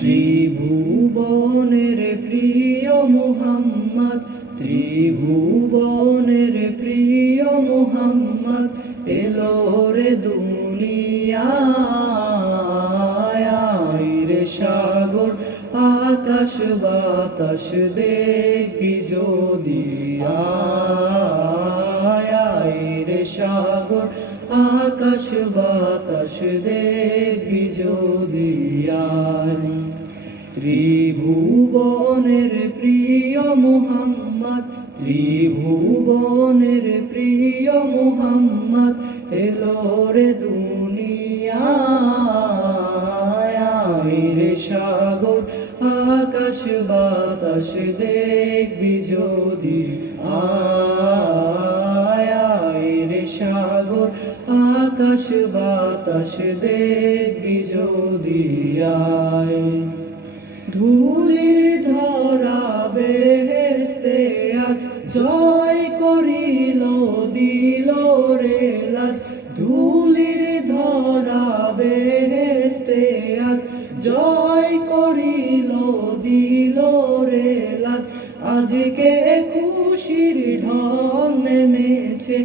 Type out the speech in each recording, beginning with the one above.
ত্রিভুবনের প্রিয় মুহাম্মদ, ত্রিভুবনের প্রিয় মুহাম্মদ এলো রে দুনিয়ায়। আয় রে সাগর আকাশ বাতাস দেখবি যদি, আয় রে সাগর আকাশ বাতাস দেখবি যদি আয়। ত্রিভুবনের প্রিয় মুহাম্মদ, ত্রিভুবনের প্রিয় মুহাম্মদ এলো রে দুনিয়ায়। আয় রে সাগর আকাশ বাতাস দেখবি যদি, আয় রে সাগর আকাশ বাতাস দেখবি যদি আয়। ধূলির ধরা বেহেশতে আজ জয় করিল দিল রে লাজ, ধূলির ধরা বেহেশতে আজ জয় করিল দিল রে লাজ। আজকে খুশির ঢল নেমেছে,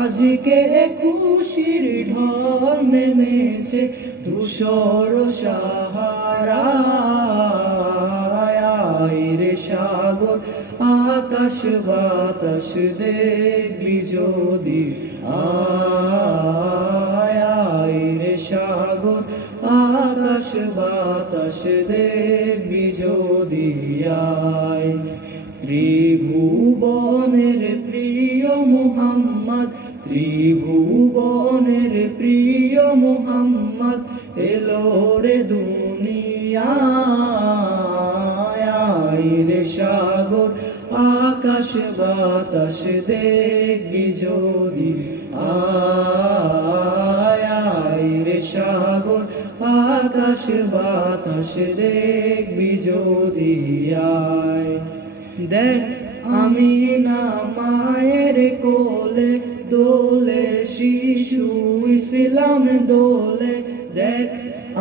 আজকে খুশির ঢল নেমেছে ধূসর সাহারায়। আয় রে সাগর আকাশ বাতাস দেখবি যদি, আয় রে সাগর আকাশ বাতাস দেখবি যদি আয়। ত্রিভুবনের প্রিয় মুহাম্মদ, ত্রিভুবনের প্রিয় মুহাম্মদ এলো রে দুনিয়ায়। আয় রে সাগর আকাশ বাতাস দেখবি যদি, আয় রে সাগর আকাশ বাতাস দেখবি যদি আয়। দেখ আমি না মায়ের কোলে দোলে শিশু ইসলাম দোলে, দেখ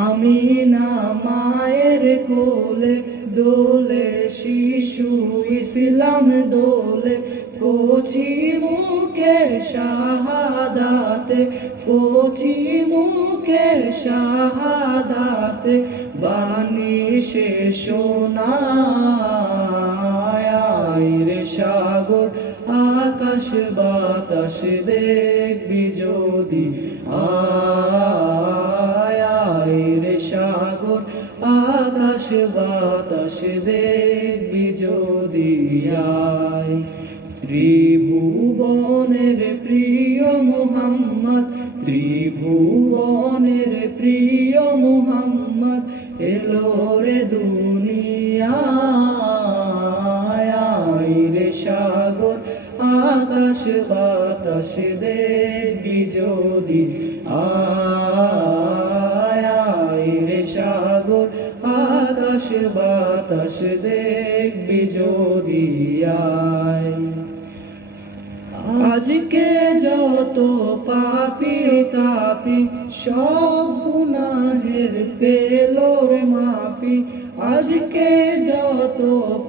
আমি না মায়ের কোলে দোলে শিশু ইসলাম দোলে। কচি মুখের শাহাদাতে, কচি মুখের শাহাদাতে বাণী সে শোনায়। আয় রে সাগর আকাশ বাতাস দেখবি যদি, আয় রে সাগর আকাশ বাতাস দেখবি যদি আয়। ত্রিভুবনের প্রিয় মুহাম্মদ, ত্রিভুবনের প্রিয় মুহাম্মদ এলো রে দুনিয়ায়। আয় রে সাগর আকাশ বাতাস দেখবি যদি, আয় রে সাগর আকাশ বাতাস দেখবি যদি আয়। আজকে যত পাপী তাপী সব গুনাহের পেলো রে মাফি, আজকে যত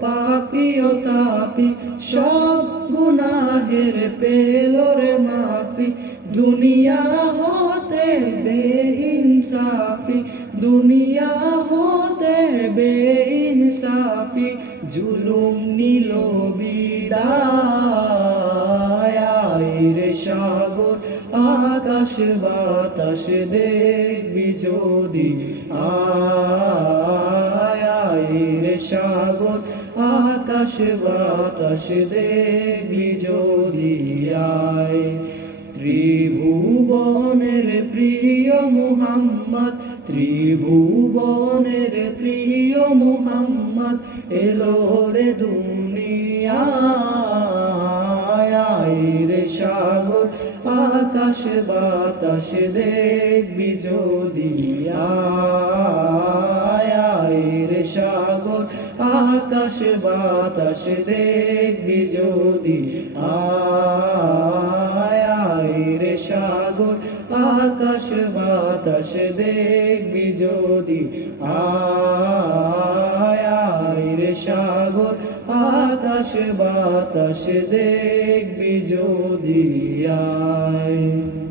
পাপী তাপী সব গুনাহের পেলো রে মাফি। দুনিয়া হতে বেইনসাফি, দুনিয়া হতে বেইনসাফি জুলুম নিল বিদায়। আয় রে সাগর আকাশ বাতাস দেখবি যদি, আয় রে সাগর আকাশ বাতাস দেখবি যদি আয়। ত্রিভুবনের প্রিয় মুহাম্মদ, ত্রিভুবনের প্রিয় মুহাম্মদ এলো রে দুনিয়ায়। আয় রে সাগর আকাশ বাতাস দেখবি যদি, আয় রে সাগর আকাশ বাতাস দেখবি যদি, আয় রে সাগর আকাশ বাতাস দেখবি যদি, সাগর আকাশ বাতাস দেখবি যদি আয়।